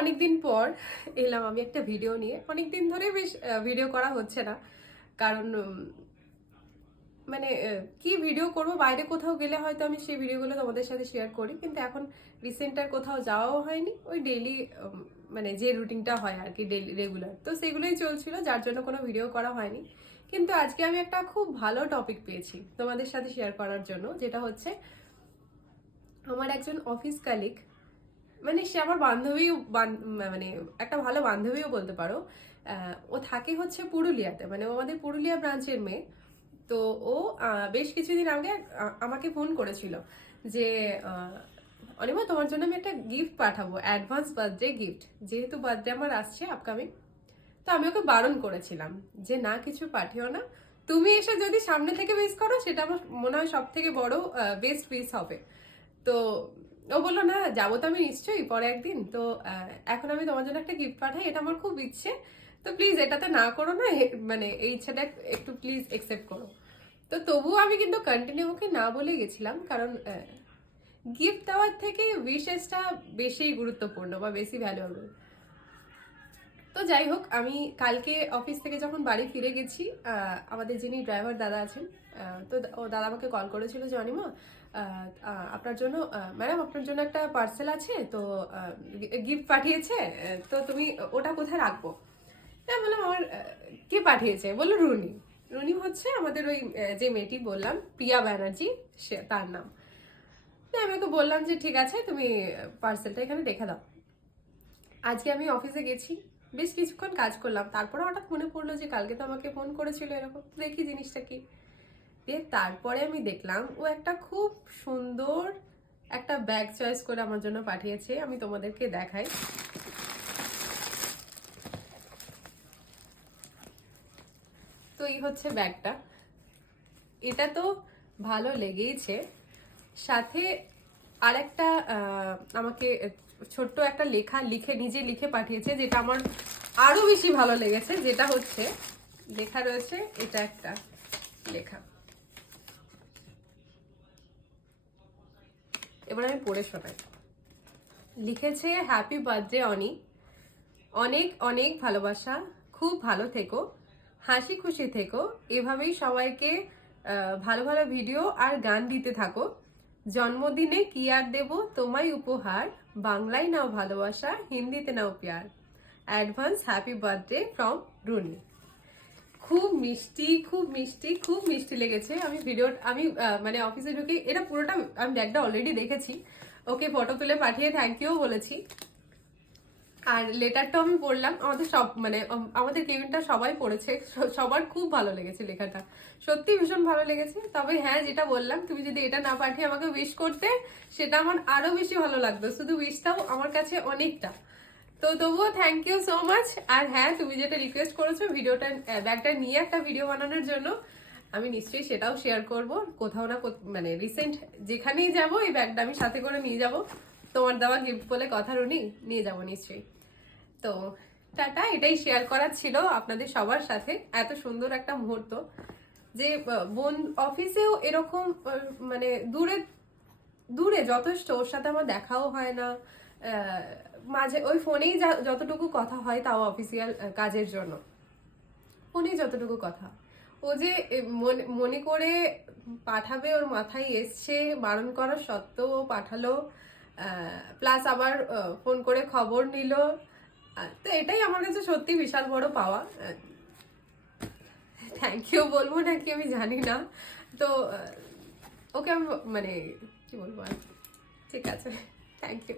অনেকদিন পর এলাম আমি একটা ভিডিও নিয়ে। অনেকদিন ধরে বেশ ভিডিও করা হচ্ছে না, কারণ মানে কি ভিডিও করব, বাইরে কোথাও গেলে হয়তো আমি সেই ভিডিওগুলো তোমাদের সাথে শেয়ার করি, কিন্তু এখন রিসেন্ট আর কোথাও যাওয়াও হয়নি। ওই ডেইলি মানে যে রুটিনটা হয় আর কি, ডেইলি রেগুলার, তো সেগুলোই চলছিল, যার জন্য কোনো ভিডিও করা হয়নি। কিন্তু আজকে আমি একটা খুব ভালো টপিক পেয়েছি তোমাদের সাথে শেয়ার করার জন্য, যেটা হচ্ছে আমার একজন অফিস কালিগ, মানে সে আমার বান্ধবীও, মানে একটা ভালো বান্ধবীও বলতে পারো। ও থাকে হচ্ছে পুরুলিয়াতে, মানে ও আমাদের পুরুলিয়া ব্রাঞ্চের মেয়ে। তো ও বেশ কিছুদিন আগে আমাকে ফোন করেছিল যে অনিমা, তোমার জন্য আমি একটা গিফট পাঠাবো, অ্যাডভান্স বার্থডে গিফট, যেহেতু বার্থডে আমার আসছে আপকামিং। তো আমি ওকে বারণ করেছিলাম যে না, কিছু পাঠিও না, তুমি এসে যদি সামনে থেকে উইশ করো সেটা আমার মনে হয় সব থেকে বড় বেস্ট উইশ হবে। তো ও বললো না, যাবো তো আমি নিশ্চয়ই পরে একদিন। তো এখন আমি তোমার জন্য একটা গিফট পাঠাই, এটা আমার খুব ইচ্ছে, তো প্লিজ এটাতে না করো না, মানে এই ইচ্ছাটা একটু প্লিজ একসেপ্ট করো। তো তবুও আমি কিন্তু কন্টিনিউ ওকে না বলে গেছিলাম, কারণ গিফট দেওয়ার থেকে উইশেসটা বেশি গুরুত্বপূর্ণ বা বেশি ভ্যালুয়েবল। তো যাই হোক, আমি কালকে অফিস থেকে যখন বাড়ি ফিরে গেছি, আমাদের যিনি ড্রাইভার দাদা আছেন, তো ও দাদা আমাকে কল করেছিল যে অনিমা, আপনার জন্য, ম্যাডাম আপনার জন্য একটা পার্সেল আছে, তো গিফট পাঠিয়েছে, তো তুমি ওটা কোথায় রাখবো। হ্যাঁ বললাম, আমার কে পাঠিয়েছে? বললো রুনি। রুনি হচ্ছে আমাদের ওই যে মেয়েটি বললাম, প্রিয়া ব্যানার্জি, সে তার নাম। তো আমি ওকে বললাম যে ঠিক আছে, তুমি পার্সেলটা এখানে রেখে দাও। আজকে আমি অফিসে গেছি, বেশ কিছুক্ষণ কাজ করলাম, তারপরে হঠাৎ মনে পড়লো যে কালকে তো আমাকে ফোন করেছিল এরকম, দেখি জিনিসটা কি। দিয়ে তারপরে আমি দেখলাম ও একটা খুব সুন্দর একটা ব্যাগ চয়েস করে আমার জন্য পাঠিয়েছে। আমি তোমাদেরকে দেখাই। তো এই হচ্ছে ব্যাগটা, এটা তো ভালো লেগেইছে, সাথে আরেকটা আমাকে ছোট্ট একটা লেখা নিজে লিখে পাঠিয়েছে, যেটা আমার আরো বেশি ভালো লেগেছে, যেটা হচ্ছে লেখা রয়েছে, এটা একটা লেখা, এবার আমি পড়ে শোনাই। লিখেছে, হ্যাপি বার্থডে অনি, অনেক অনেক ভালোবাসা, খুব ভালো থেকো, হাসি খুশি থেকো, এভাবেই সবাইকে ভালো ভালো ভিডিও আর গান দিতে থাকো। জন্মদিনে কি আর দেব তোমায় উপহার, বাংলায় নাও ভালোবাসা, হিন্দিতে নাও প্যার, advance happy birthday from Runi. খুব মিষ্টি, খুব মিষ্টি, খুব মিষ্টি লেগেছে। আমি মানে অফিসে ঢুকে এটা পুরোটা, আমি ব্যাগটা অলরেডি দেখেছি, ওকে ফটো তুলে পাঠিয়ে থ্যাংক ইউ বলেছি। আর লেটারটা আমি পড়লাম, আমাদের সব মানে আমাদের কেবিনটা সবাই পড়েছে, সবার খুব ভালো লেগেছে লেখাটা, সত্যি ভীষণ ভালো লেগেছে। তবে হ্যাঁ, যেটা বললাম, তুমি যদি এটা না পাঠিয়ে আমাকে উইশ করতে, সেটা আমার আরো বেশি ভালো লাগতো, শুধু উইশটাও আমার কাছে অনেকটা। তো তবুও থ্যাংক ইউ সো মাচ। আর হ্যাঁ, তুমি যেটা রিকোয়েস্ট করেছো ভিডিওটা, ব্যাগটা নিয়ে একটা ভিডিও বানানোর জন্য, আমি নিশ্চয়ই সেটাও শেয়ার করব। কোথাও না মানে রিসেন্ট যেখানেই যাব, এই ব্যাগটা আমি সাথে করে নিয়ে যাব, তোমার দেওয়া গিফট বলে কথা রুনি, নিয়ে যাব নিশ্চয়ই। তো টাটা, এটাই শেয়ার করার ছিল আপনাদের সবার সাথে, এত সুন্দর একটা মুহূর্ত, যে বোন অফিসেও এরকম মানে দূরে দূরে যথেষ্ট, ওর সাথে আমার দেখাও হয় না, মাঝে ওই ফোনেই যতটুকু কথা হয়, তাও অফিসিয়াল কাজের জন্য ফোনেই যতটুকু কথা। ও যে মনে করে পাঠাবে, ওর মাথায় এসছে, বারণ করার সত্ত্বেও ও পাঠালো, প্লাস আবার ফোন করে খবর নিল। তো এটাই আমার কাছে সত্যি বিশাল বড় পাওয়া। থ্যাংক ইউ বলবো নাকি আমি জানি না। তো ওকে আমি মানে কি বলবো আর, ঠিক আছে, থ্যাংক ইউ।